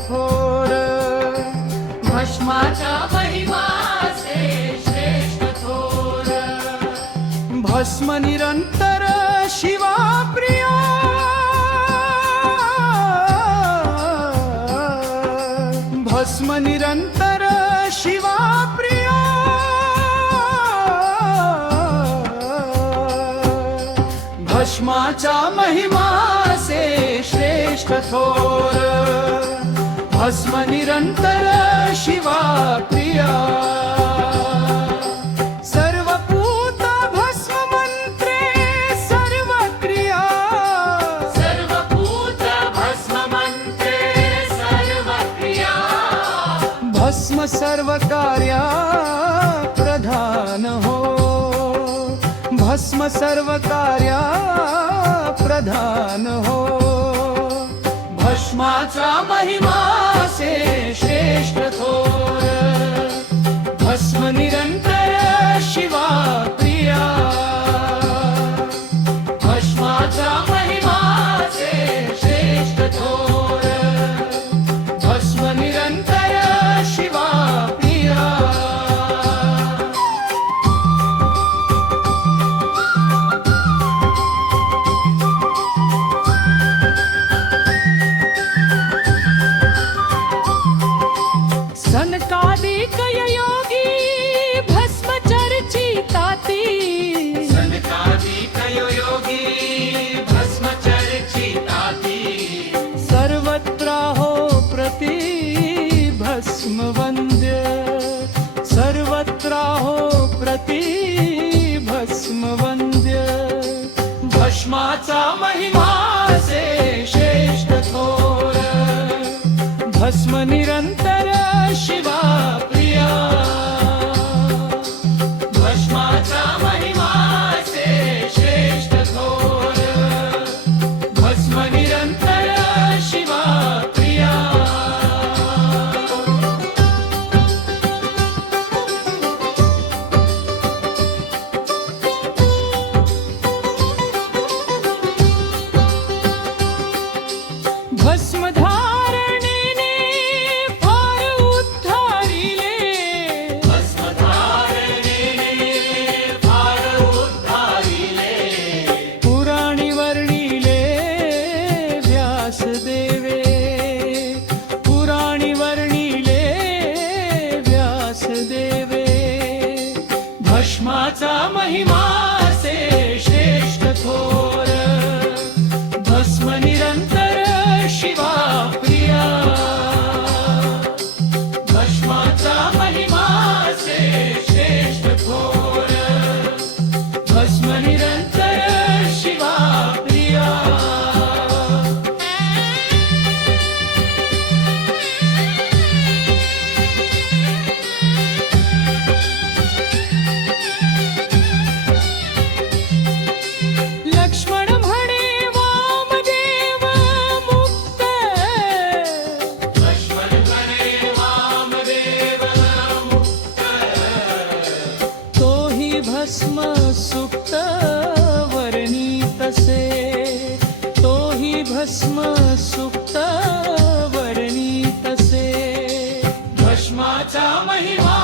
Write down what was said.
थोर, भस्माचा महिमाचे श्रेष्ठ थोर, भस्म निरंतर शिवा प्रिया, भस्म निरंतर शिवा प्रिया, भस्माचा महिमाचे श्रेष्ठ थोर, भस्म निरंतर शिवा प्रिया, सर्वभूत भस्म मंत्रे सर्व क्रिया, सर्वभूत भस्म मंत्रे सर्व क्रिया, भस्म सर्व कार्या प्रधान हो, भस्म सर्व कार्या प्रधान हो, भस्माचा महिमाचे श्रेष्ठ थोर, भस्म निरंतर शिवा प्रिया, भस्माचा महिमाचे श्रेष्ठ थोर, भस्म निरंतर शिवा प्रिया, सनकादिक योगी भस्म चर्चिताती, सनकादिक योगी भस्म चर्चिताती, सर्वत्र हो प्रति भस्म वंद्य, सर्वत्र हो प्रति भस्म वंद्य, भस्माचा महिमाचे श्रेष्ठ थोर, भस्म निरंतर शिवा प्रिया, भस्माचा महिमाचे श्रेष्ठ थोर, भस्म निरंतर शिवा प्रिया, भस्म धारणेने फार उद्धारिले, भस्म धारणेने फार उद्धारिले, पुराणी वर्णिले व्यासदेवे, पुराणी वर्णिले व्यासदेवे, भस्माचा महिमाचे श्रेष्ठ थोर, भस्म निरंतर शिवा प्रिया, भस्माचा महिमाचे श्रेष्ठ थोर, भस्म निरंतर शिवा प्रिया, लक्ष्मण म्हणे वामदेव मुक्त, लक्ष्मण म्हणे वामदेव मुक्त, तोही भस्म सुक्त वर्णितसे, तोही भस्म सुक्त वर्णितसे, भस्माचा महिमा